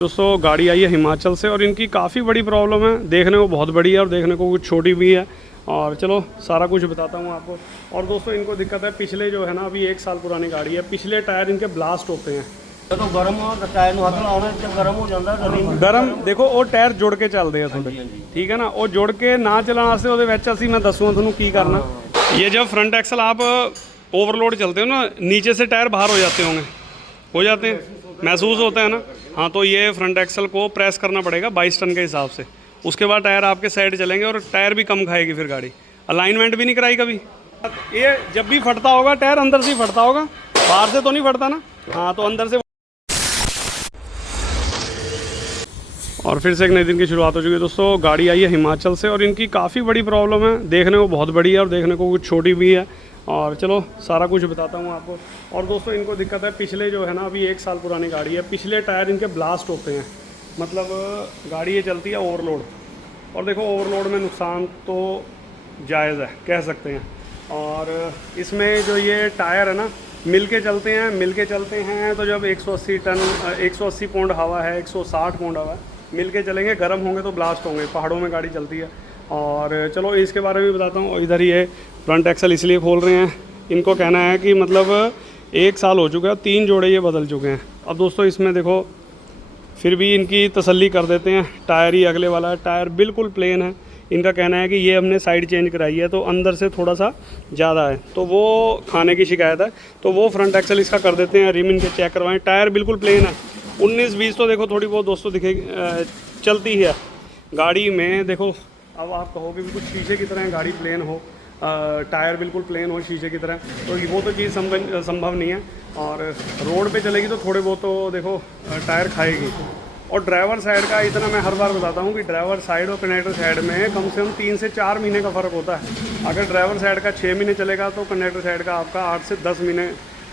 दोस्तों गाड़ी आई है हिमाचल से और इनकी काफ़ी बड़ी प्रॉब्लम है। देखने को बहुत बड़ी है और देखने को कुछ छोटी भी है। और चलो सारा कुछ बताता हूँ आपको। और दोस्तों इनको दिक्कत है, पिछले जो है ना, अभी 1 साल पुरानी गाड़ी है, पिछले टायर इनके ब्लास्ट होते हैं। तो गर्म हो टायर हाथ लाने से गर्म हो जाता है। गर्म देखो वो टायर जुड़ के चलते हैं थोड़े, ठीक है ना। वो जुड़ के ना चलाने वास्ते ਉਹਦੇ ਵਿੱਚ ਅਸੀਂ मैं दसूँगा ਤੁਹਾਨੂੰ की करना। ये जब फ्रंट एक्सल आप ओवरलोड चलते हो ना, नीचे से टायर बाहर हो जाते हैं, महसूस होता है ना। हाँ, तो ये फ्रंट एक्सल को प्रेस करना पड़ेगा 22 टन के हिसाब से। उसके बाद टायर आपके साइड चलेंगे और टायर भी कम खाएगी फिर गाड़ी। अलाइनमेंट भी नहीं कराई कभी। ये जब भी फटता होगा टायर अंदर से ही फटता होगा, बाहर से तो नहीं फटता ना। हाँ, तो अंदर से। और फिर से एक नए दिन की शुरुआत हो चुकी है दोस्तों। गाड़ी आई है हिमाचल से और इनकी काफ़ी बड़ी प्रॉब्लम है। देखने को बहुत बड़ी है और देखने को कुछ छोटी भी है। और चलो सारा कुछ बताता हूँ आपको। और दोस्तों इनको दिक्कत है, पिछले जो है ना, अभी 1 साल पुरानी गाड़ी है, पिछले टायर इनके ब्लास्ट होते हैं। मतलब गाड़ी ये चलती है ओवरलोड। और देखो ओवरलोड में नुकसान तो जायज़ है, कह सकते हैं। और इसमें जो ये टायर है ना, मिल के चलते हैं तो जब 180 टन 180 पाउंड हवा है, 160 पाउंड हवा है, मिल के चलेंगे, गर्म होंगे तो ब्लास्ट होंगे। पहाड़ों में गाड़ी चलती है। और चलो इसके बारे में बताता हूँ। इधर ये फ्रंट एक्सल इसलिए खोल रहे हैं, इनको कहना है कि मतलब 1 साल हो चुका है, 3 जोड़े ये बदल चुके हैं। अब दोस्तों इसमें देखो, फिर भी इनकी तसल्ली कर देते हैं। टायर ही अगले वाला है, टायर बिल्कुल प्लेन है। इनका कहना है कि ये हमने साइड चेंज कराई है तो अंदर से थोड़ा सा ज़्यादा है, तो वो खाने की शिकायत है। तो वो फ्रंट एक्सल इसका कर देते हैं, रिम इनके चेक करवाएं। टायर बिल्कुल प्लेन है। 19-20 तो देखो थोड़ी बहुत दोस्तों दिखेगी, चलती है गाड़ी में। देखो अब आप कहोगे भी कुछ शीशे की तरह है, गाड़ी प्लेन हो, टायर बिल्कुल प्लेन हो शीशे की तरह, तो वो तो चीज़ संभव नहीं है। और रोड पे चलेगी तो थोड़े बहुत तो देखो टायर खाएगी। और ड्राइवर साइड का इतना मैं हर बार बताता हूँ कि ड्राइवर साइड और कंडक्टर साइड में कम से कम 3 से 4 महीने का फ़र्क होता है। अगर ड्राइवर साइड का 6 महीने चलेगा तो कंडक्टर साइड का आपका 8 से 10 महीने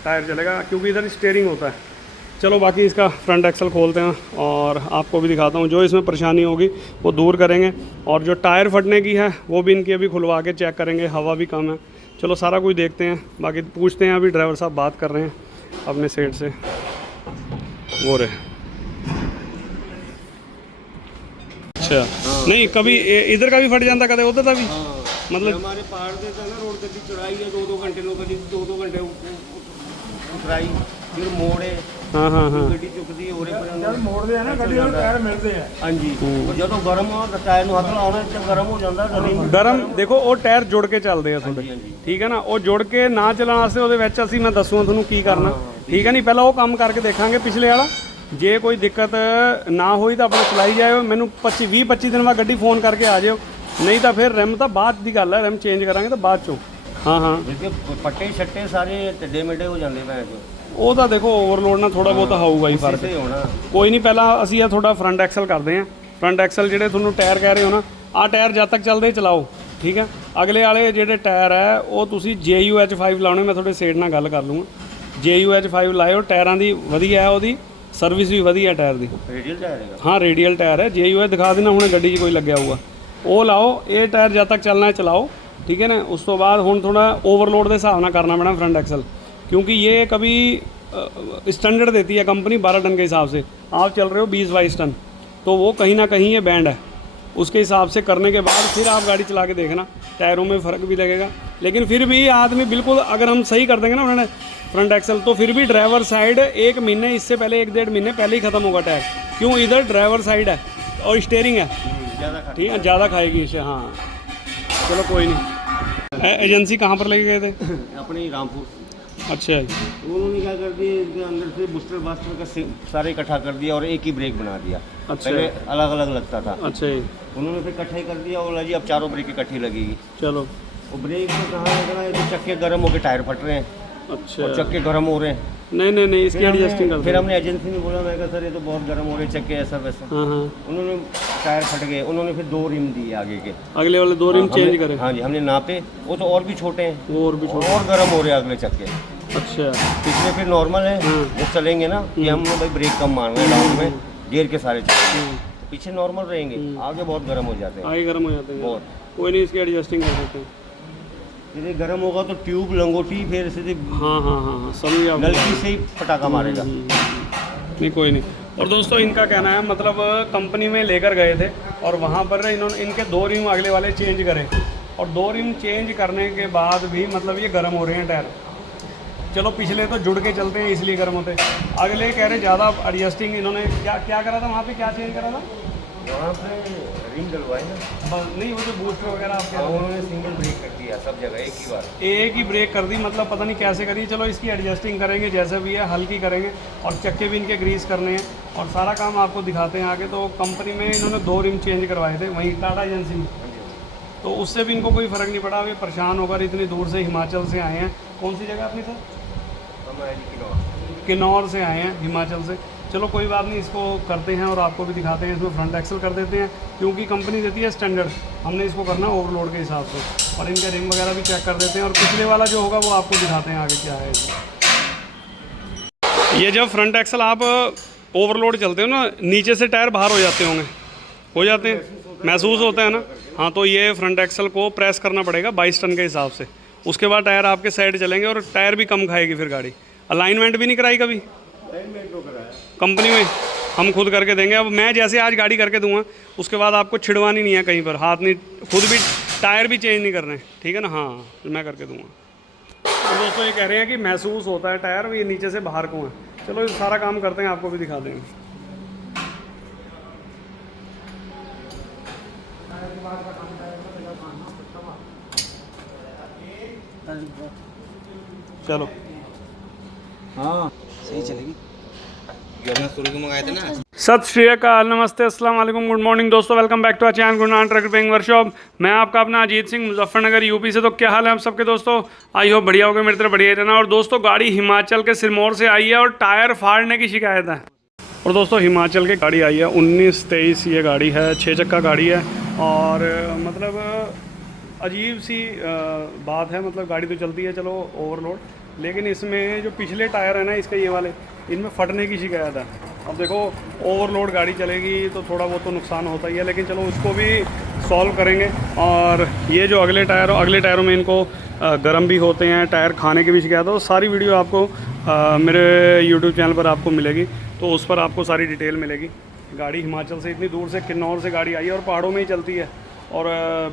टायर चलेगा, क्योंकि इधर स्टीयरिंग होता है। चलो बाकी इसका फ्रंट एक्सल खोलते हैं और आपको भी दिखाता हूँ। जो इसमें परेशानी होगी वो दूर करेंगे। और जो टायर फटने की है वो भी इनकी अभी खुलवा के चेक करेंगे, हवा भी कम है। चलो सारा कुछ देखते हैं, बाकी पूछते हैं। अभी ड्राइवर साहब बात कर रहे हैं अपने सेट से, वो रहे। अच्छा नहीं, कभी इधर का भी फट जाता, कदे उधर का भी। मतलब हमारे पहाड़ से ना रोड की चढ़ाई है, 2-2 घंटे लोग 2-2 घंटे उतराई, फिर मोड़े। हाँ हाँ हाँ, ਗੱਡੀ ਚੁੱਕਦੀ ਹੈ ਉਰੇ ਪਰ ਮੋੜਦੇ ਆ ਨਾ, ਗੱਡੀ ਦੇ ਟਾਇਰ ਮਿਲਦੇ ਆ। ਹਾਂਜੀ, ਜਦੋਂ ਗਰਮ ਹੋ ਤਾਂ ਟਾਇਰ ਨੂੰ ਹੱਥ ਲਾਉਣੇ ਤੇ ਗਰਮ ਹੋ ਜਾਂਦਾ। ਗਰਮ ਦੇਖੋ ਉਹ ਟਾਇਰ ਜੁੜ ਕੇ ਚੱਲਦੇ ਆ ਤੁਹਾਡੇ, ਠੀਕ ਹੈ ਨਾ। ਉਹ ਜੁੜ ਕੇ ਨਾ ਚਲਾਉਣ ਵਾਸਤੇ ਉਹਦੇ ਵਿੱਚ ਅਸੀਂ ਮੈਂ ਦੱਸੂਗਾ ਤੁਹਾਨੂੰ ਕੀ ਕਰਨਾ, ਠੀਕ ਹੈ ਨਹੀਂ। ਪਹਿਲਾਂ ਉਹ ਕੰਮ ਕਰਕੇ ਦੇਖਾਂਗੇ ਪਿਛਲੇ ਵਾਲਾ। ਜੇ ਕੋਈ ਦਿੱਕਤ ਨਾ ਹੋਈ ਤਾਂ ਆਪਣਾ ਚਲਾਈ ਜਾਇਓ। ਮੈਨੂੰ 20-25 ਦਿਨ ਬਾਅਦ ਗੱਡੀ ਫੋਨ ਕਰਕੇ ਆ ਜਾਇਓ, ਨਹੀਂ ਤਾਂ ਫਿਰ ਰਿਮ ਤਾਂ ਬਾਅਦ ਦੀ ਗੱਲ ਹੈ, ਰਿਮ ਚੇਂਜ ਕਰਾਂਗੇ ਤਾਂ ਬਾਅਦ ਚੋਂ। ਹਾਂ ਹਾਂ, ਪੱਟੇ ਛੱਟੇ ਸਾਰੇ ਟੱਡੇ ਮਿੱਡੇ ਹੋ ਜਾਂਦੇ ਭੈਣ ਚੋ। ਉਹ ਤਾਂ ਦੇਖੋ ਓਵਰਲੋਡ ਨਾਲ ਥੋੜਾ ਬਹੁਤਾ ਹੋਊਗਾ ਹੀ ਫਰਕ। ਕੋਈ ਨਹੀਂ, ਪਹਿਲਾਂ ਅਸੀਂ ਇਹ ਤੁਹਾਡਾ ਫਰੰਟ ਐਕਸਲ ਕਰਦੇ ਹਾਂ। ਫਰੰਟ ਐਕਸਲ ਜਿਹੜੇ ਤੁਹਾਨੂੰ ਟਾਇਰ ਕਹਿ ਰਹੇ ਹੋ ਨਾ, ਆਹ ਟਾਇਰ ਜਦ ਤੱਕ ਚੱਲਦੇ ਚਲਾਓ, ਠੀਕ ਹੈ। ਅਗਲੇ ਵਾਲੇ ਜਿਹੜੇ ਟਾਇਰ ਹੈ ਉਹ ਤੁਸੀਂ JUH5 ਲਾਉਣੇ। ਮੈਂ ਤੁਹਾਡੇ ਸੇਟ ਨਾਲ ਗੱਲ ਕਰ ਲੂँਗਾ। JUH5 ਲਾਇਓ, ਟਾਇਰਾਂ ਦੀ ਵਧੀਆ ਹੈ, ਉਹਦੀ ਸਰਵਿਸ ਵੀ ਵਧੀਆ ਟਾਇਰ ਦੀ। ਰੇਡੀਅਲ ਟਾਇਰ ਹੈਗਾ? ਹਾਂ ਰੇਡੀਅਲ ਟਾਇਰ ਹੈ। JUH ਦਿਖਾ ਦੇਣਾ ਹੁਣੇ ਗੱਡੀ 'ਚ ਕੋਈ ਲੱਗਿਆ ਹੋਊਗਾ, ਉਹ ਲਾਓ। ਇਹ ਟਾਇਰ ਜਦ ਤੱਕ ਚੱਲਣਾ ਹੈ ਚਲਾਓ, ठीक है ना। उस तो बाद ਹੁਣ थोड़ा ओवरलोड के हिसाब ਨਾਲ करना मैडम फ्रंट एक्सल, क्योंकि ये कभी स्टैंडर्ड देती है कंपनी 12 टन के हिसाब से। आप चल रहे हो 20-22 टन, तो वो कहीं ना कहीं ये बैंड है। उसके हिसाब से करने के बाद फिर आप गाड़ी चला के देखना, टायरों में फ़र्क भी लगेगा। लेकिन फिर भी आदमी बिल्कुल, अगर हम सही कर देंगे ना उन्होंने फ्रंट एक्सल, तो फिर भी ड्राइवर साइड 1 महीने इससे पहले 1-1.5 महीने पहले ही ख़त्म होगा टायर। क्यों? इधर ड्राइवर साइड है और स्टीयरिंग है, ठीक है, ज़्यादा खाएगी इसे। हाँ चलो कोई नहीं। एजेंसी कहाँ पर लेके गए थे? अपनी रामपुर। अच्छा, उन्होंने क्या कर दिया, इसके अंदर से बूस्टर बास्टर का सारे इकट्ठा कर दिया और एक ही ब्रेक बना दिया। अच्छा, पहले अलग अलग लगता था। अच्छा, उन्होंने फिर इकट्ठा ही कर दिया। बोला जी अब चारों ब्रेक इकट्ठी लगेगी। चलो। वो ब्रेक में कहाँ लगना है, तो चक्के गर्म होकर टायर फट रहे हैं। अच्छा, और चक्के गर्म हो रहे हैं। नहीं इसकी एडजस्टिंग कर। फिर हमने एजेंसी में बोला, मैं कहा सर ये तो बहुत गर्म हो रहे चक्के, ऐसा वैसा। हाँ हाँ, उन्होंने टायर फट गए। उन्होंने फिर 2 रिम दिए आगे के, अगले वाले 2 रिम चेंज करे। हाँ जी, हमने नापे, वो तो और भी छोटे हैं, वो और भी छोटे, और गर्म हो रहे हैं अगले चक्के। अच्छा, पिछले फिर नॉर्मल है, वो चलेंगे ना कि हम भाई ब्रेक कम मारना है डाउन में, गियर के सारे चक्के पीछे नॉर्मल रहेंगे, आगे बहुत गर्म हो जाते हैं। आगे गर्म हो जाते हैं बहुत। कोई नहीं, इसकी एडजस्टिंग कर सकते हैं। यदि गर्म होगा तो ट्यूब लंगोटी फिर सीधे हाँ हाँ हाँ हाँ, समझ गया। नलकी से ही पटाखा मारेगा। नहीं कोई नहीं। और दोस्तों इनका कहना है मतलब कंपनी में लेकर गए थे और वहाँ पर इन्होंने इनके 2 रिम अगले वाले चेंज करे और 2 रिम चेंज करने के बाद भी मतलब ये गर्म हो रहे हैं टायर। चलो पिछले तो जुड़ के चलते हैं इसलिए गर्म होते, अगले कह रहे ज़्यादा एडजस्टिंग। इन्होंने क्या करा था वहाँ पे, क्या चेंज करा था वहाँ पे रिम डलवाए ना, बस नहीं, वो जो बूस्टर वगैरह आपके उन्होंने सिंगल ब्रेक कर दिया सब जगह एक ही बार, एक ही ब्रेक कर दी, मतलब पता नहीं कैसे करी। चलो इसकी एडजस्टिंग करेंगे जैसे भी है, हल्की करेंगे और चक्के भी इनके ग्रीस करने हैं और सारा काम आपको दिखाते हैं आगे। तो कंपनी में इन्होंने 2 रिम चेंज करवाए थे वहीं टाटा एजेंसी में, तो उससे भी इनको कोई फ़र्क नहीं पड़ा। अभी परेशान होकर इतनी दूर से हिमाचल से आए हैं। कौन सी जगह अपनी सर? किन्नौर से आए हैं हिमाचल से। चलो कोई बात नहीं, इसको करते हैं और आपको भी दिखाते हैं। इसमें फ्रंट एक्सल कर देते हैं क्योंकि कंपनी देती है स्टैंडर्ड, हमने इसको करना ओवरलोड के हिसाब से। और इनके रिम वगैरह भी चेक कर देते हैं और पिछले वाला जो होगा वो आपको दिखाते हैं आगे क्या है इसमें। ये जब फ्रंट एक्सल आप ओवरलोड चलते हो ना, नीचे से टायर बाहर हो जाते होंगे, हो जाते हैं, महसूस होता है ना। हाँ, तो ये फ्रंट एक्सल को प्रेस करना पड़ेगा 22 टन के हिसाब से। उसके बाद टायर आपके साइड चलेंगे और टायर भी कम खाएगी फिर गाड़ी। अलाइनमेंट भी नहीं कराई कभी कंपनी में, हम खुद करके देंगे। अब मैं जैसे आज गाड़ी करके दूंगा उसके बाद आपको छिड़वानी नहीं है कहीं पर, हाथ नहीं, खुद भी टायर भी चेंज नहीं करने, ठीक है ना। हाँ, मैं करके दूंगा। तो दोस्तों ये कह रहे हैं कि महसूस होता है टायर, ये नीचे से बाहर को है। चलो ये सारा काम करते हैं, आपको भी दिखा देंगे। चलो हाँ सही चलेगी। मंगाए थे ना। सत श्री अकाल, नमस्ते, अस्सलाम वालेकुम, गुड मॉर्निंग दोस्तों, welcome back to our channel Gurnan truck repairing workshop. मैं आपका अपना अजीत सिंह, मुजफ्फरनगर यूपी से। तो क्या हाल है आप सबके दोस्तों? आई होप बढ़िया होगा, मेरी तरफ बढ़िया ही रहना। और दोस्तों गाड़ी हिमाचल के सिरमौर से आई है और टायर फाड़ने की शिकायत है। और दोस्तों हिमाचल की गाड़ी आई है 1923, ये गाड़ी है, 6 चक्का गाड़ी है। और मतलब अजीब सी बात है, मतलब गाड़ी तो चलती है चलो ओवरलोड, लेकिन इसमें जो पिछले टायर है ना इसके, ये वाले, इनमें फटने की शिकायत है। अब देखो ओवरलोड गाड़ी चलेगी तो थोड़ा बहुत तो नुकसान होता ही है, लेकिन चलो उसको भी सॉल्व करेंगे। और ये जो अगले टायरों में इनको गर्म भी होते हैं, टायर खाने की भी शिकायत है। तो सारी वीडियो आपको मेरे यूट्यूब चैनल पर आपको मिलेगी, तो उस पर आपको सारी डिटेल मिलेगी। गाड़ी हिमाचल से इतनी दूर से किन्नौर से गाड़ी आई है और पहाड़ों में ही चलती है और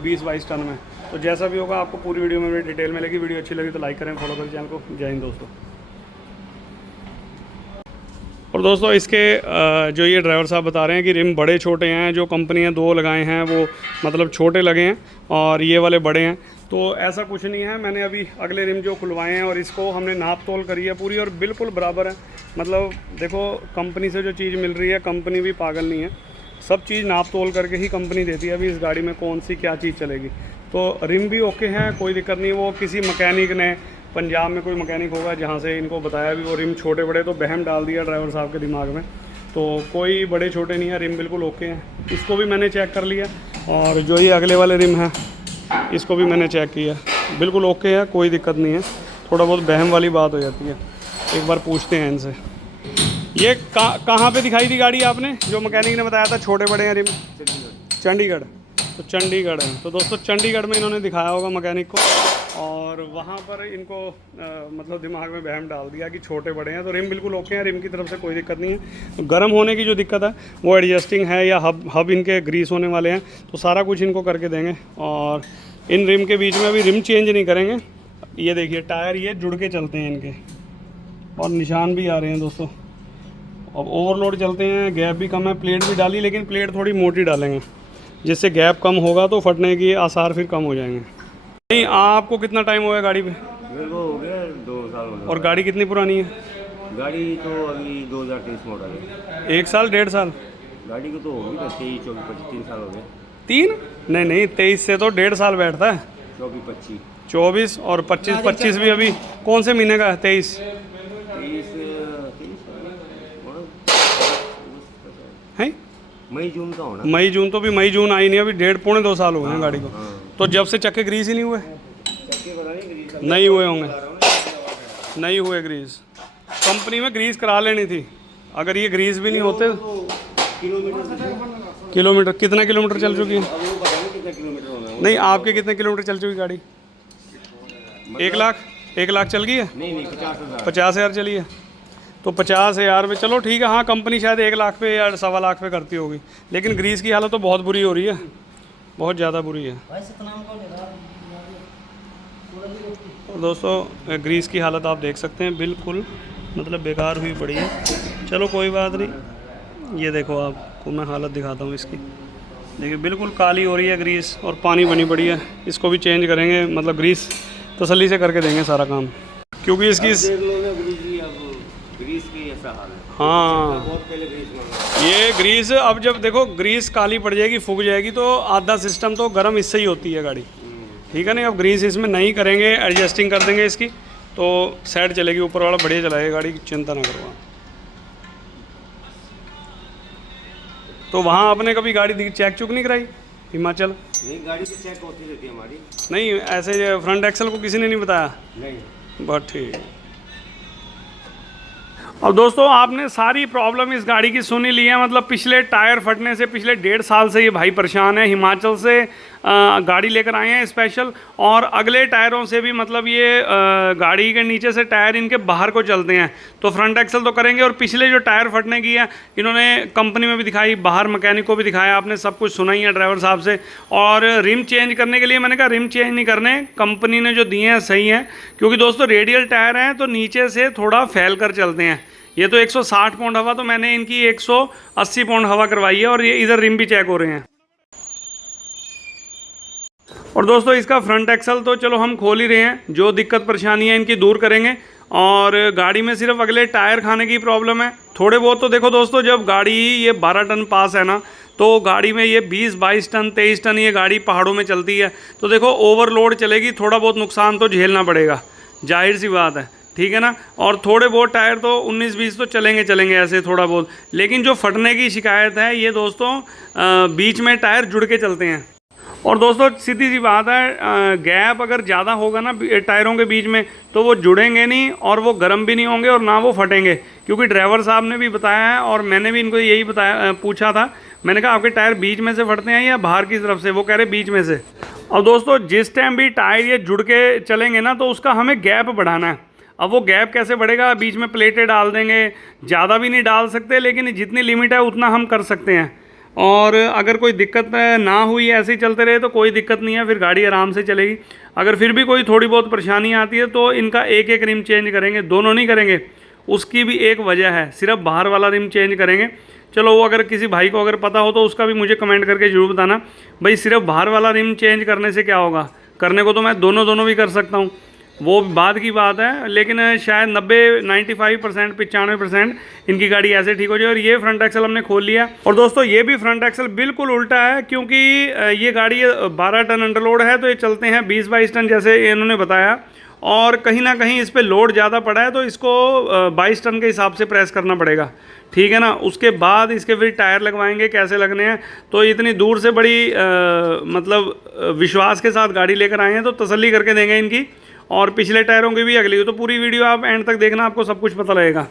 20-22 टन में। तो जैसा भी होगा आपको पूरी वीडियो में डिटेल मिलेगी। वीडियो अच्छी लगी तो लाइक करें, फॉलो करें चैनल को। जय हिंद दोस्तों। और दोस्तों इसके जो ये ड्राइवर साहब बता रहे हैं कि रिम बड़े छोटे हैं, जो कंपनी ने 2 लगाए हैं वो मतलब छोटे लगे हैं और ये वाले बड़े हैं। तो ऐसा कुछ नहीं है, मैंने अभी अगले रिम जो खुलवाए हैं और इसको हमने नाप तोल करी है पूरी और बिल्कुल बराबर है। मतलब देखो कंपनी से जो चीज़ मिल रही है, कंपनी भी पागल नहीं है, सब चीज़ नाप तोल करके ही कंपनी देती है अभी इस गाड़ी में कौन सी क्या चीज़ चलेगी। तो रिम भी ओके हैं, कोई दिक्कत नहीं। वो किसी मैकेनिक ने, पंजाब में कोई मैकेनिक होगा जहाँ से इनको बताया भी, वो रिम छोटे बड़े तो बहम डाल दिया ड्राइवर साहब के दिमाग में। तो कोई बड़े छोटे नहीं है, रिम बिल्कुल ओके हैं। इसको भी मैंने चेक कर लिया और जो ये अगले वाले रिम है इसको भी मैंने चेक किया, बिल्कुल ओके है, कोई दिक्कत नहीं है। थोड़ा बहुत बहम वाली बात हो जाती है, एक बार पूछते हैं इनसे। ये कहाँ पे दिखाई थी गाड़ी आपने, जो मैकेनिक ने बताया था छोटे बड़े हैं रिम? चंडीगढ़। तो चंडीगढ़ है, तो दोस्तों चंडीगढ़ में इन्होंने दिखाया होगा मैकेनिक को और वहाँ पर इनको मतलब दिमाग में बहम डाल दिया कि छोटे बड़े हैं। तो रिम बिल्कुल ओके हैं, रिम की तरफ से कोई दिक्कत नहीं है। तो गर्म होने की जो दिक्कत है वो एडजस्टिंग है या हब इनके ग्रीस होने वाले हैं, तो सारा कुछ इनको करके देंगे। और इन रिम के बीच में अभी रिम चेंज नहीं करेंगे। ये देखिए टायर ये जुड़ के चलते हैं इनके और निशान भी आ रहे हैं दोस्तों। अब ओवरलोड चलते हैं, गैप भी कम है, प्लेट भी डाली, लेकिन प्लेट थोड़ी मोटी डालेंगे जिससे गैप कम होगा तो फटने की आसार फिर कम हो जाएंगे। नहीं, आपको कितना टाइम हो गया गाड़ी पे? मेरे को हो गया 2 साल हो गए। और गाड़ी कितनी पुरानी है? गाड़ी तो अभी 2023 मॉडल है। 1 साल 1.5 साल? गाड़ी को तो होगी ना 23, 24, 25, 3 साल हो गए। 3? नहीं 23 से तो 1.5 साल बैठता है। 24, 25, 24 और 25 भी अभी कौन से महीने का है? 23 है, मई जून का होना। मई जून, तो भी मई जून आई नहीं, अभी 1.5-2.5 साल हो गए हैं गाड़ी को। तो जब से चक्के ग्रीस ही नहीं हुए? नहीं हुए होंगे, नहीं हुए ग्रीस। कंपनी में ग्रीस करा लेनी थी, अगर ये ग्रीस भी नहीं होते। किलोमीटर कितना किलोमीटर चल चुकी है? नहीं, आपके कितने किलोमीटर चल चुकी गाड़ी? 1 लाख चल गई है? नहीं 50,000। 50,000 चली है। तो 50,000 पे चलो ठीक है। हाँ कंपनी शायद 1 लाख पे या 1.25 लाख पे करती होगी, लेकिन ग्रीस की हालत तो बहुत बुरी हो रही है, बहुत ज़्यादा बुरी है। और दोस्तों ग्रीस की हालत आप देख सकते हैं, बिल्कुल मतलब बेकार हुई पड़ी है। चलो कोई बात नहीं, ये देखो आपको मैं हालत दिखाता हूँ इसकी। देखिए बिल्कुल काली हो रही है ग्रीस और पानी बनी पड़ी है। इसको भी चेंज करेंगे, मतलब ग्रीस तसल्ली से करके देंगे सारा काम, क्योंकि इसकी देख लो ना ग्रीस, अब ग्रीस की ऐसा हाल है। हाँ बहुत पहले ग्रीस मंगाया। ये ग्रीस अब जब देखो ग्रीस काली पड़ जाएगी, फूक जाएगी, तो आधा सिस्टम तो गर्म इससे ही होती है गाड़ी, ठीक है नहीं। अब ग्रीस इसमें नहीं करेंगे, एडजस्टिंग कर देंगे इसकी, तो साइड चलेगी, ऊपर वाला बढ़िया चलाएगा गाड़ी, चिंता ना करो। तो वहाँ आपने कभी गाड़ी चेक चुक नहीं कराई हिमाचल? नहीं, गाड़ी तो चेक होती रहती है हमारी। नहीं ऐसे फ्रंट एक्सल को किसी ने नहीं बताया? नहीं। बहुत ठीक। अब दोस्तों आपने सारी प्रॉब्लम इस गाड़ी की सुनी ली है। मतलब पिछले टायर फटने से पिछले 1.5 साल से ये भाई परेशान है। हिमाचल से गाड़ी लेकर आए हैं स्पेशल, और अगले टायरों से भी मतलब ये गाड़ी के नीचे से टायर इनके बाहर को चलते हैं, तो फ्रंट एक्सल तो करेंगे। और पिछले जो टायर फटने की है इन्होंने कंपनी में भी दिखाई, बाहर मैकेनिक को भी दिखाया, आपने सब कुछ सुना ही है ड्राइवर साहब से। और रिम चेंज करने के लिए मैंने कहा रिम चेंज नहीं करने, कंपनी ने जो दिए हैं सही हैं, क्योंकि दोस्तों रेडियल टायर हैं तो नीचे से थोड़ा फैल कर चलते हैं। ये तो 160 पाउंड हवा, तो मैंने इनकी 180 पाउंड हवा करवाई है, और ये इधर रिम भी चेक हो रहे हैं। और दोस्तों इसका फ्रंट एक्सल तो चलो हम खोल ही रहे हैं, जो दिक्कत परेशानी है इनकी दूर करेंगे। और गाड़ी में सिर्फ अगले टायर खाने की प्रॉब्लम है, थोड़े बहुत तो देखो दोस्तों, जब गाड़ी ये 12 टन पास है ना, तो गाड़ी में ये 20-22 टन 23 टन ये गाड़ी पहाड़ों में चलती है, तो देखो ओवरलोड चलेगी, थोड़ा बहुत नुकसान तो झेलना पड़ेगा, जाहिर सी बात है, ठीक है ना। और थोड़े बहुत टायर तो 19-20 तो चलेंगे ऐसे थोड़ा बहुत, लेकिन जो फटने की शिकायत है ये दोस्तों बीच में टायर जुड़ के चलते हैं। और दोस्तों सीधी सी बात है, गैप अगर ज़्यादा होगा ना टायरों के बीच में, तो वो जुड़ेंगे नहीं और वो गर्म भी नहीं होंगे और ना वो फटेंगे, क्योंकि ड्राइवर साहब ने भी बताया है और मैंने भी इनको यही बताया, पूछा था। मैंने कहा आपके टायर बीच में से फटते हैं या बाहर की तरफ से? वो कह रहे बीच में से। और दोस्तों जिस टाइम भी टायर ये जुड़ के चलेंगे ना, तो उसका हमें गैप बढ़ाना है। अब वो गैप कैसे बढ़ेगा? बीच में प्लेटें डाल देंगे, ज़्यादा भी नहीं डाल सकते, लेकिन जितनी लिमिट है उतना हम कर सकते हैं। और अगर कोई दिक्कत ना हुई, ऐसे ही चलते रहे, तो कोई दिक्कत नहीं है, फिर गाड़ी आराम से चलेगी। अगर फिर भी कोई थोड़ी बहुत परेशानी आती है तो इनका एक एक रिम चेंज करेंगे, दोनों नहीं करेंगे, उसकी भी एक वजह है, सिर्फ बाहर वाला रिम चेंज करेंगे। चलो वो अगर किसी भाई को अगर पता हो तो उसका भी मुझे कमेंट करके ज़रूर बताना, भाई सिर्फ बाहर वाला रिम चेंज करने से क्या होगा। करने को तो मैं दोनों भी कर सकता हूँ, वो बाद की बात है, लेकिन शायद 95% 95% इनकी गाड़ी ऐसे ठीक हो जाए। और ये फ्रंट एक्सल हमने खोल लिया। और दोस्तों ये भी फ्रंट एक्सल बिल्कुल उल्टा है, क्योंकि ये गाड़ी 12 टन अंडरलोड है, तो ये चलते हैं 20-22 टन जैसे इन्होंने बताया, और कहीं ना कहीं इस पर लोड ज़्यादा पड़ा है, तो इसको 22 टन के हिसाब से प्रेस करना पड़ेगा, ठीक है ना। उसके बाद इसके फिर टायर लगवाएंगे, कैसे लगने हैं। तो इतनी दूर से बड़ी मतलब विश्वास के साथ गाड़ी लेकर आए हैं, तो तसल्ली करके देंगे इनकी, और पिछले टायरों की भी अगली। तो पूरी वीडियो आप एंड तक देखना, आपको सब कुछ पता लगेगा।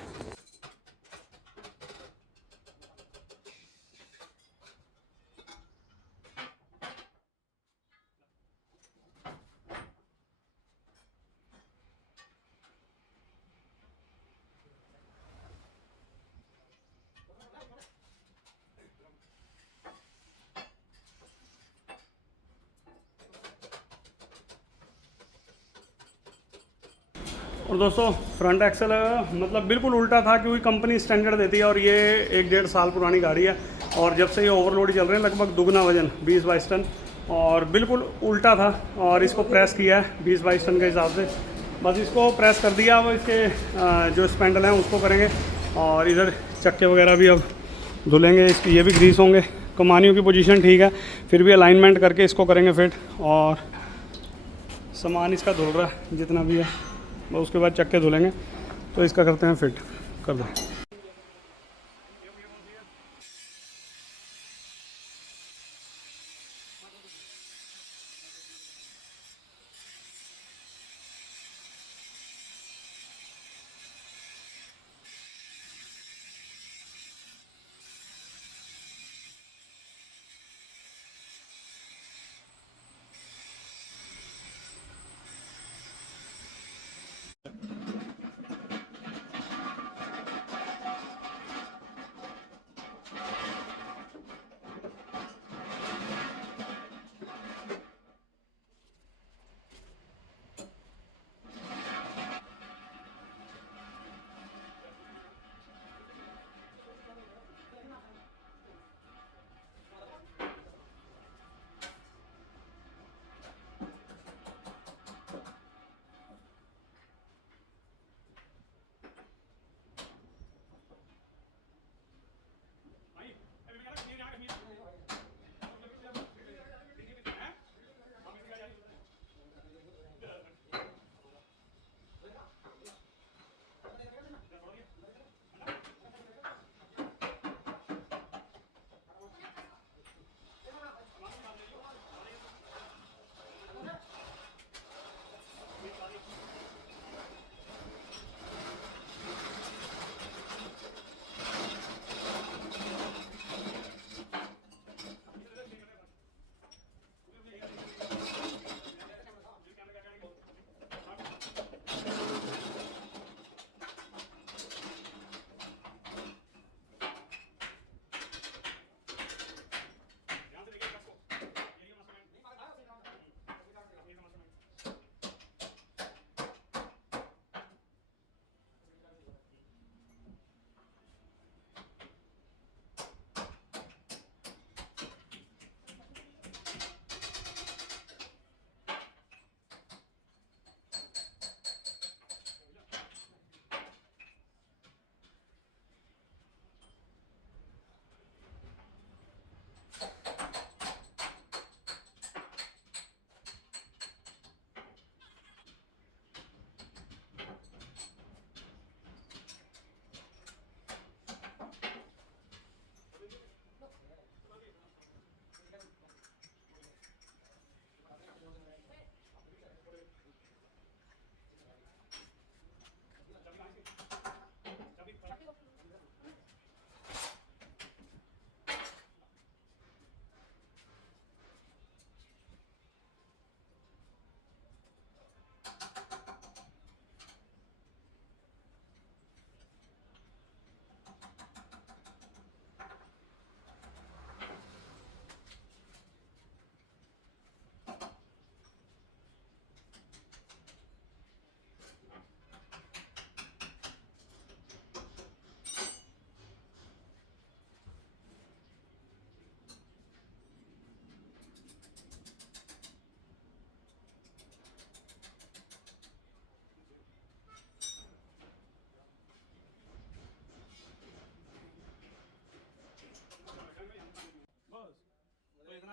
और दोस्तों फ्रंट एक्सल मतलब बिल्कुल उल्टा था, क्योंकि कंपनी स्टैंडर्ड देती है, और ये 1-1.5 साल पुरानी गाड़ी है, और जब से ये ओवरलोड चल रहे हैं लगभग दुगना वजन 20-22 टन, और बिल्कुल उल्टा था। और इसको प्रेस किया है 20-22 टन के हिसाब से, बस इसको प्रेस कर दिया। अब इसके जो स्पेंडल हैं उसको करेंगे, और इधर चक्के वगैरह भी अब धुलेंगे, इसकी ये भी ग्रीस होंगे। कमानियों की पोजीशन ठीक है, फिर भी अलाइनमेंट करके इसको करेंगे फिट। और सामान इसका धुल रहा है जितना भी है, बस उसके बाद चक्के धुलेंगे, तो इसका करते हैं फिट कर दो।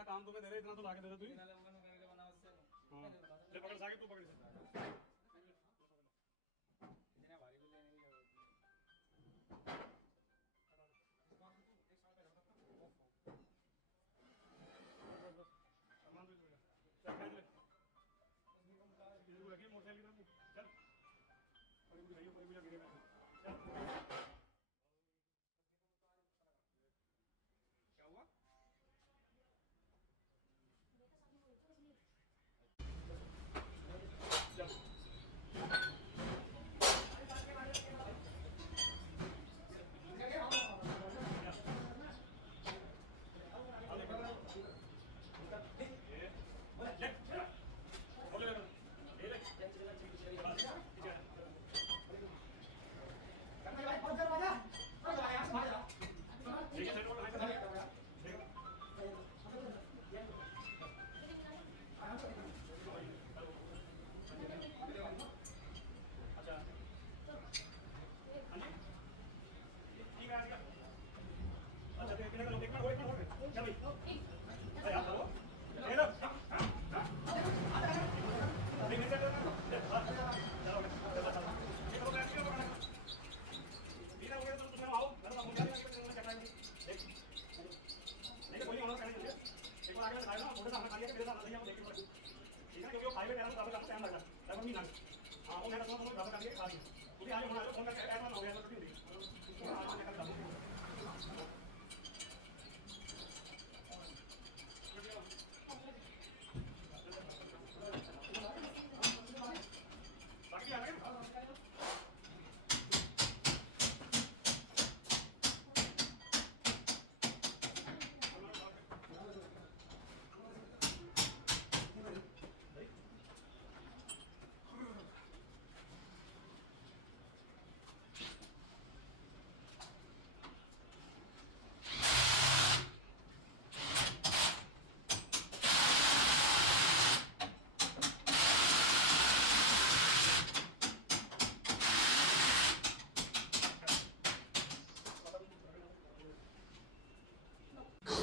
काम तुम्हें दे रहे, इतना तो लाके दे रहे तू। हां ले पकड़ साके, तू पकड़ से।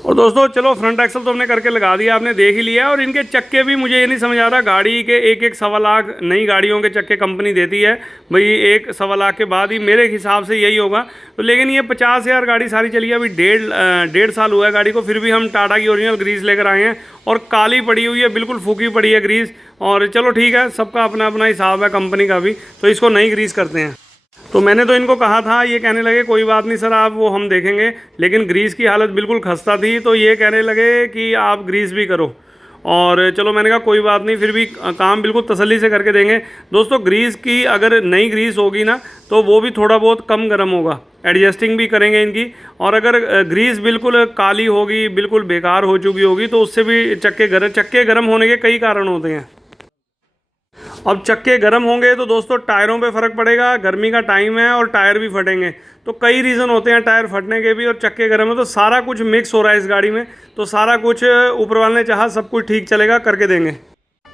और दोस्तों चलो फ्रंट एक्सल तो हमने करके लगा दिया, आपने देख ही लिया। और इनके चक्के भी मुझे ये नहीं समझ आ रहा, गाड़ी के एक सवा लाख नई गाड़ियों के चक्के कंपनी देती है भाई, 1 सवा लाख के बाद ही मेरे हिसाब से यही होगा। तो लेकिन ये 50,000 गाड़ी सारी चली है, अभी डेढ़ साल हुआ है गाड़ी को, फिर भी हम टाटा की ओरिजिनल ग्रीस लेकर आए हैं और काली पड़ी हुई है, बिल्कुल फूकी पड़ी है ग्रीस। और चलो ठीक है, सबका अपना अपना हिसाब है कंपनी का भी, तो इसको नई ग्रीस करते हैं। तो मैंने तो इनको कहा था, ये कहने लगे कोई बात नहीं सर आप वो हम देखेंगे, लेकिन ग्रीस की हालत बिल्कुल खस्ता थी, तो ये कहने लगे कि आप ग्रीस भी करो। और चलो मैंने कहा कोई बात नहीं, फिर भी काम बिल्कुल तसल्ली से करके देंगे। दोस्तों ग्रीस की अगर नई ग्रीस होगी ना तो वो भी थोड़ा बहुत कम गर्म होगा, एडजस्टिंग भी करेंगे इनकी। और अगर ग्रीस बिल्कुल काली होगी, बिल्कुल बेकार हो चुकी होगी, तो उससे भी चक्के गर्म होने के कई कारण होते हैं। अब चक्के गर्म होंगे तो दोस्तों टायरों पे फ़र्क पड़ेगा, गर्मी का टाइम है और टायर भी फटेंगे, तो कई रीज़न होते हैं टायर फटने के भी। और चक्के गर्म है तो सारा कुछ मिक्स हो रहा है इस गाड़ी में, तो सारा कुछ ऊपर वाले ने चाहा सब कुछ ठीक चलेगा, करके देंगे।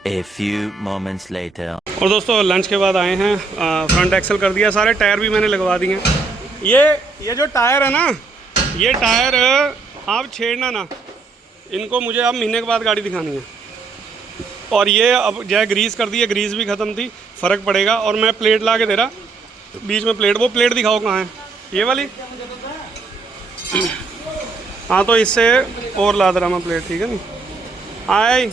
A few moments later. और दोस्तों लंच के बाद आए हैं, फ्रंट एक्सल कर दिया, सारे टायर भी मैंने लगवा दिए। ये जो टायर है ना, ये टायर आप छेड़ना ना, इनको मुझे अब महीने के बाद गाड़ी दिखानी है। और ये अब जो ग्रीस कर दी है, ग्रीस भी ख़त्म थी, फ़र्क पड़ेगा। और मैं प्लेट ला के दे रहा, बीच में प्लेट, वो प्लेट दिखाओ कहाँ है, ये वाली। हाँ तो इससे और ला दे रहा मैं प्लेट, ठीक है नहीं आए।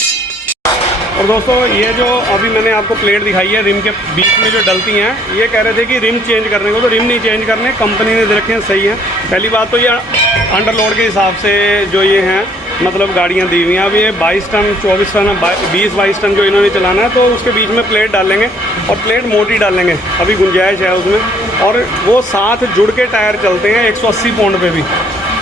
और दोस्तों ये जो अभी मैंने आपको प्लेट दिखाई है रिम के बीच में जो डलती हैं, ये कह रहे थे कि रिम चेंज करने को, तो रिम नहीं चेंज करने, कंपनी ने दे रखे हैं, सही है। पहली बात तो ये अंडरलोड के हिसाब से जो ये हैं मतलब गाड़ियाँ दी हुई हैं। अब ये 22 टन 24 टन 20-22 टन जो इन्होंने चलाना है, तो उसके बीच में प्लेट डालेंगे और प्लेट मोटी डालेंगे, अभी गुंजाइश है उसमें। और वो साथ जुड़ के टायर चलते हैं 180 पाउंड पे भी,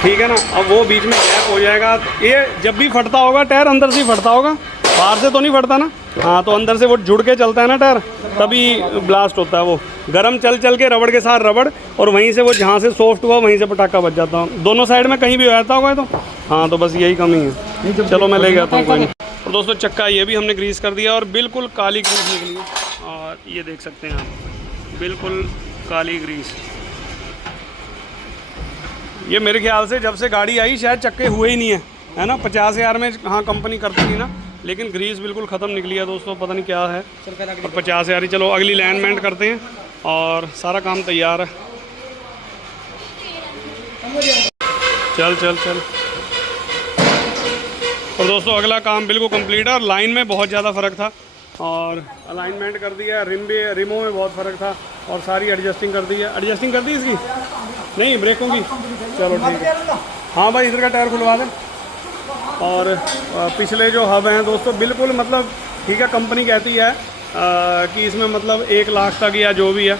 ठीक है ना। अब वो बीच में गैप हो जाएगा, ये जब भी फटता होगा टायर अंदर से ही फटता होगा, बाहर से तो नहीं फटता ना। हाँ तो अंदर से वो जुड़ के चलता है ना टायर, तभी ब्लास्ट होता है। वो गरम चल के रबड़ के साथ रबड़, और वहीं से वो जहाँ से सॉफ्ट हुआ वहीं से पटाखा बच जाता है। दोनों साइड में कहीं भी हो जाता होगा तो, हाँ तो बस यही कमी है। चलो मैं ले जाता हूँ, कोई नहीं। और दोस्तों चक्का ये भी हमने ग्रीस कर दिया और बिल्कुल काली ग्रीस निकली है, और ये देख सकते हैं आप, बिल्कुल काली ग्रीस। ये मेरे ख्याल से जब से गाड़ी आई शायद चक्के हुए ही नहीं है, है ना। 50,000 में हाँ कंपनी करती थी ना, लेकिन ग्रीस बिल्कुल ख़त्म निकली है दोस्तों, पता नहीं क्या है। और 50,000 ही। चलो अगली अलाइनमेंट करते हैं और सारा काम तैयार है। चल चल चल। और दोस्तों अगला काम बिल्कुल कंप्लीट है और लाइन में बहुत ज़्यादा फ़र्क था और अलाइनमेंट कर दिया। रिमों में बहुत फ़र्क था और सारी एडजस्टिंग कर दी है। एडजस्टिंग कर दी इसकी, नहीं ब्रेकों की। चलो ठीक है। हाँ भाई इधर का टायर खुलवा दें। और पिछले जो हब हैं दोस्तों बिल्कुल मतलब ठीक है, कंपनी कहती है कि इसमें मतलब 1 लाख तक या जो भी है,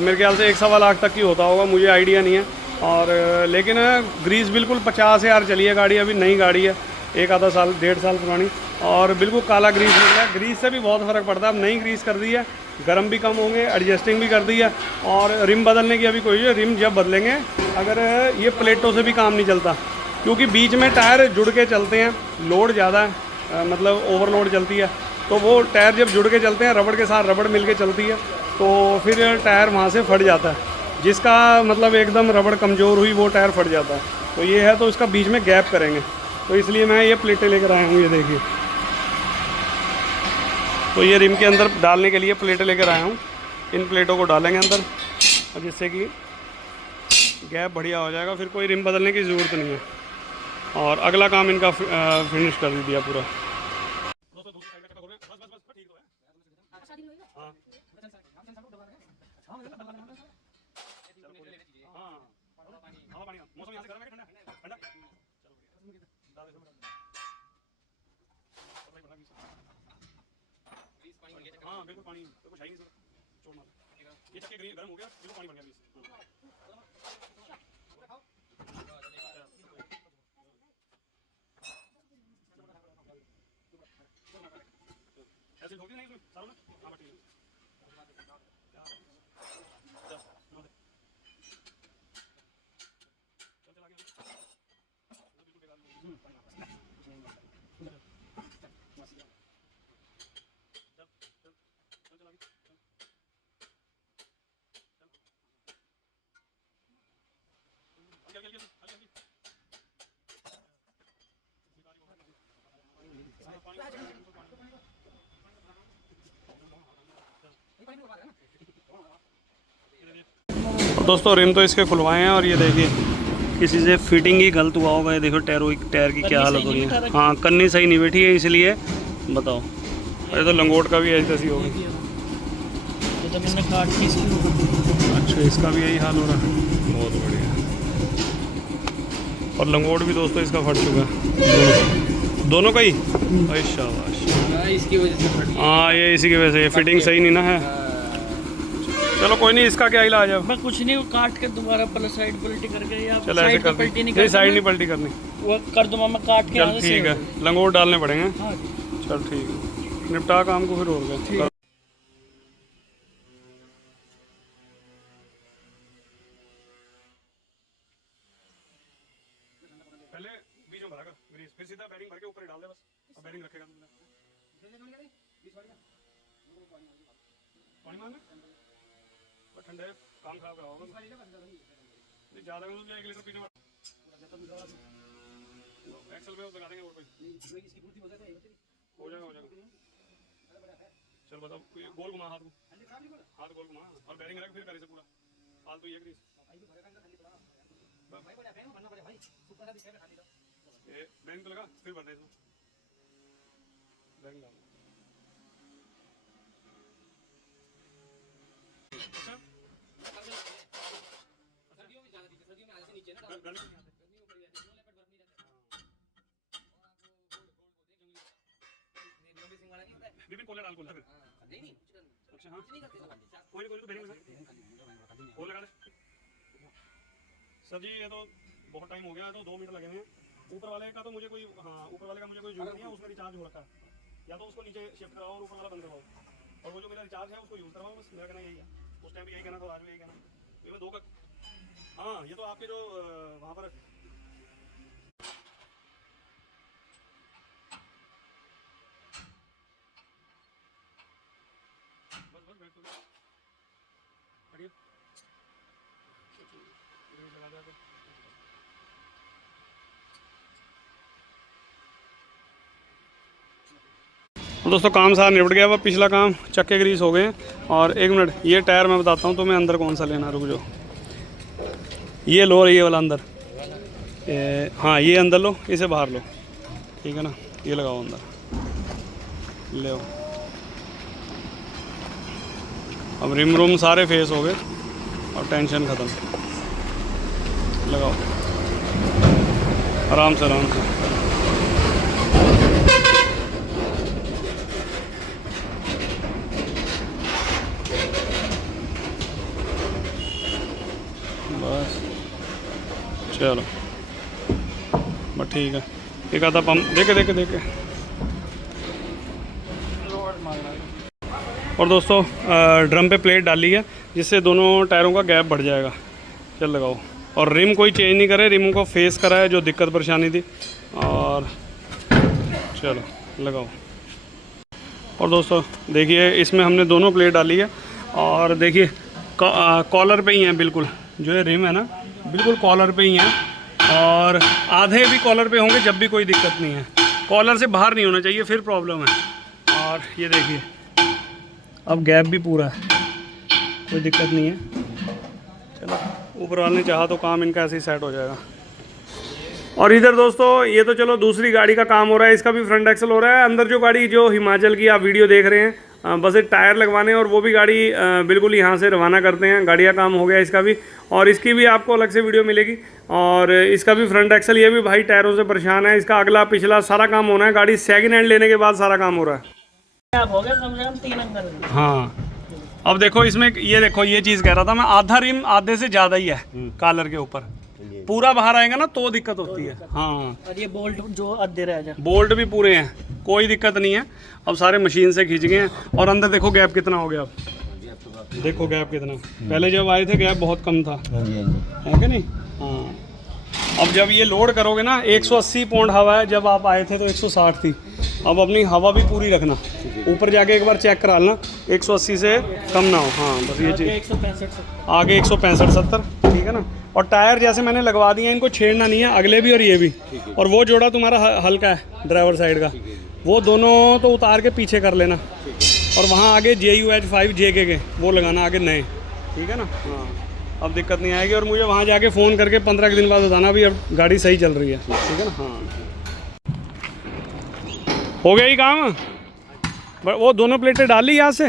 मेरे ख्याल से 1 सवा लाख तक की होता होगा, मुझे आइडिया नहीं है। और लेकिन ग्रीस बिल्कुल 50,000 चली है गाड़ी, अभी नई गाड़ी है, 1 आधा साल 1.5 साल पुरानी, और बिल्कुल काला ग्रीस निकला है। ग्रीस से भी बहुत फ़र्क पड़ता है। अब नई ग्रीस कर दी है, गर्म भी कम होंगे, एडजस्टिंग भी कर दी है। और रिम बदलने की अभी कोई है, रिम जब बदलेंगे, अगर ये प्लेटों से भी काम नहीं चलता क्योंकि बीच में टायर जुड़ के चलते हैं, लोड ज़्यादा है, मतलब ओवरलोड चलती है, तो वो टायर जब जुड़ के चलते हैं, रबड़ के साथ रबड़ मिल के चलती है, तो फिर टायर वहाँ से फट जाता है। जिसका मतलब एकदम रबड़ कमज़ोर हुई वो टायर फट जाता है। तो ये है, तो इसका बीच में गैप करेंगे, तो इसलिए मैं ये प्लेटें लेकर आया हूँ। ये देखिए, तो ये रिम के अंदर डालने के लिए प्लेटें लेकर आया हूँ। इन प्लेटों को डालेंगे अंदर और जिससे कि गैप बढ़िया हो जाएगा, फिर कोई रिम बदलने की ज़रूरत नहीं है। और अगला काम इनका फिनिश कर दिया पूरा। हाँ बिल्कुल, पानी तो कुछ है ही नहीं, छोड़ मार। ये चक्के गर्म हो गया, बिल्कुल पानी बन गया। ऐसे ठोक दी नहीं इसमें सारों ने। हाँ ठीक है। चल चला गया बिल्कुल बेकार। दोस्तों रिम तो इसके खुलवाए हैं और ये देखिए किसी से फिटिंग ही गलत हुआ होगा। ये देखो टायर की क्या हालत हो रही है। हाँ कन्नी सही नहीं बैठी है, इसलिए बताओ। अरे तो लंगोट का भी ऐसी होगी। अच्छा इसका भी यही हाल हो रहा है, बहुत बढ़िया। और लंगोट भी दोस्तों इसका फट चुका है, दोनों का ही। भाई शाबाश, इसकी वजह से फट गया। हाँ ये इसी की वजह से, फिटिंग सही नहीं ना है। चलो कोई नहीं, इसका क्या इलाज है। मैं कुछ नहीं, वो काट के दोबारा प्लस साइड पलटी करके या चलो ऐसे साइड कर पलटी नहीं, साइड नहीं पलटी करनी, वो कर दूंगा मैं काट के। चल ठीक है, लंगोट डालने पड़ेंगे। हाँ चल ठीक है, निपटा काम को फिर हो गया। पहले बीच में भरा कर ग्रीस, फिर सीधा बेरिंग भर के ऊपर ही डाल दे बस, और बेरिंग रखेगा तुमने। पानी मारना बस, ठंडे काम खराब होगा नहीं ज़्यादा में, तो 1 लीटर पीने वाला एक्सल पे लगा देंगे। और कोई हो जाएगा। चल बताओ, गोल घुमा हाथ को, हाथ गोल घुमा और बेरिंग रख, फिर करे से पूरा फालतू ये ग्रीस। ये बेरिंग तो लगा, फिर भर दे इसमें बेरिंग डाल। विपिन कोला डाल, कोला अच्छा हाँ कोई तो बेरिंग लगा, वो लगा दे सर जी। ये तो बहुत टाइम हो गया है, तो 2 मिनट लगे हैं। ऊपर वाले का तो मुझे कोई, हाँ ऊपर वाले का मुझे कोई जरूरत नहीं है, उसमें रिचार्ज हो रखा है, या तो उसको नीचे शिफ्ट कराओ और ऊपर वाला बंद करवाओ, और वो जो मेरा रिचार्ज है उसको यूज़ करवाओ बस। मेरा कहना यही है, उस टाइम भी यही कहना था, आज भी यही कहना। ये मैं 2 का, हाँ ये तो आपके जो वहाँ पर बस बस बैठ बढ़िया लगा दिया। तो दोस्तों काम सारा निपट गया। वह पिछला काम चक्के ग्रीस हो गए हैं। और एक मिनट, ये टायर मैं बताता हूँ तुम्हें अंदर कौन सा लेना, रुक जाओ। ये लो, ये वाला अंदर, हाँ ये अंदर लो, इसे बाहर लो, ठीक है ना। ये लगाओ अंदर, ले आओ। अब रिम रूम सारे फेस हो गए और टेंशन ख़त्म। लगाओ आराम से, आराम से। बस चलो, बस ठीक है। एक आधा पंप देखे देखे देखे। और दोस्तों ड्रम पे प्लेट डाली है जिससे दोनों टायरों का गैप बढ़ जाएगा। चल लगाओ। और रिम कोई चेंज नहीं करे, रिम को फेस करा है जो दिक्कत परेशानी थी। और चलो लगाओ। और दोस्तों देखिए, इसमें हमने दोनों प्लेट डाली है। और देखिए कॉलर पे ही है बिल्कुल, जो है रिम है ना, बिल्कुल कॉलर पे ही है। और आधे भी कॉलर पे होंगे जब भी कोई दिक्कत नहीं है। कॉलर से बाहर नहीं होना चाहिए, फिर प्रॉब्लम है। और ये देखिए अब गैप भी पूरा है, कोई दिक्कत नहीं है। चलो, ऊपर वाले ने चाहा तो काम इनका ऐसे ही सेट हो जाएगा। और इधर दोस्तों ये तो चलो दूसरी गाड़ी का काम हो रहा है, इसका भी फ्रंट एक्सल हो रहा है। अंदर जो गाड़ी जो हिमाचल की आप वीडियो देख रहे हैं, बस एक टायर लगवाने, और वो भी गाड़ी बिल्कुल यहाँ से रवाना करते हैं। गाड़ी का काम हो गया इसका भी, और इसकी भी आपको अलग से वीडियो मिलेगी। और इसका भी फ्रंट एक्सल, ये भी भाई टायरों से परेशान है। इसका अगला पिछला सारा काम होना है। गाड़ी सेकेंड हैंड लेने के बाद सारा काम हो रहा है। आप हो गया कम से कम 3 अंकल। हाँ, अब देखो इसमें, ये देखो ये चीज़ कह रहा था मैं, आधा रिम आधे से ज़्यादा ही है कॉलर के ऊपर। पूरा बाहर आएगा ना तो दिक्कत होती है। हाँ, और ये बोल्ट जो अद्धे रह जा, बोल्ट भी पूरे हैं, कोई दिक्कत नहीं है। अब सारे मशीन से खींच गए हैं। और अंदर देखो गैप कितना हो गया। अब देखो गैप कितना, पहले जब आए थे गैप बहुत कम था, है कि नहीं। हाँ, अब जब ये लोड करोगे ना, 180 पौंड हवा है, जब आप आए थे तो 160 थी। अब अपनी हवा भी पूरी रखना, ऊपर जाके एक बार चेक करा लेना 180 से कम ना हो। हाँ बस ये चीज़, 165 आगे 165-70, ठीक है ना। और टायर जैसे मैंने लगवा दिए, इनको छेड़ना नहीं है, अगले भी और ये भी। और वो जोड़ा तुम्हारा हल्का है ड्राइवर साइड का, वो दोनों तो उतार के पीछे कर लेना। और वहाँ आगे JUH5 JK के वो लगाना आगे नए, ठीक है ना। हाँ, अब दिक्कत नहीं आएगी। और मुझे वहाँ जाके फ़ोन करके 15 के दिन बाद बताना भी अब गाड़ी सही चल रही है, ठीक है ना। हाँ, हो गया ही काम। बस वो दोनों प्लेटें डाल ली यहाँ से,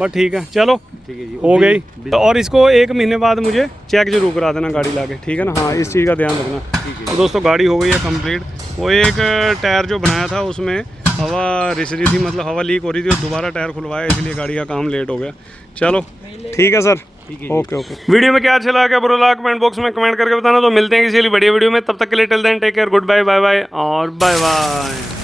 बस ठीक है। चलो ठीक है जी, हो गई। और इसको 1 महीने बाद मुझे चेक जरूर करा देना गाड़ी लाके, ठीक है ना। हाँ, इस चीज़ का ध्यान रखना। तो दोस्तों गाड़ी हो गई है कंप्लीट। वो एक टायर जो बनाया था उसमें हवा रिस रही थी, मतलब हवा लीक हो रही थी, और दोबारा टायर खुलवाया, इसलिए गाड़ी का काम लेट हो गया। चलो ठीक है सर, ओके ओके। वीडियो में क्या अच्छा लगा, क्या बुरा लगा, कमेंट बॉक्स में कमेंट करके बताना। तो मिलते हैं किसी बढ़िया वीडियो में, तब तक के लिए till then take care, good bye, bye bye और बाय बाय।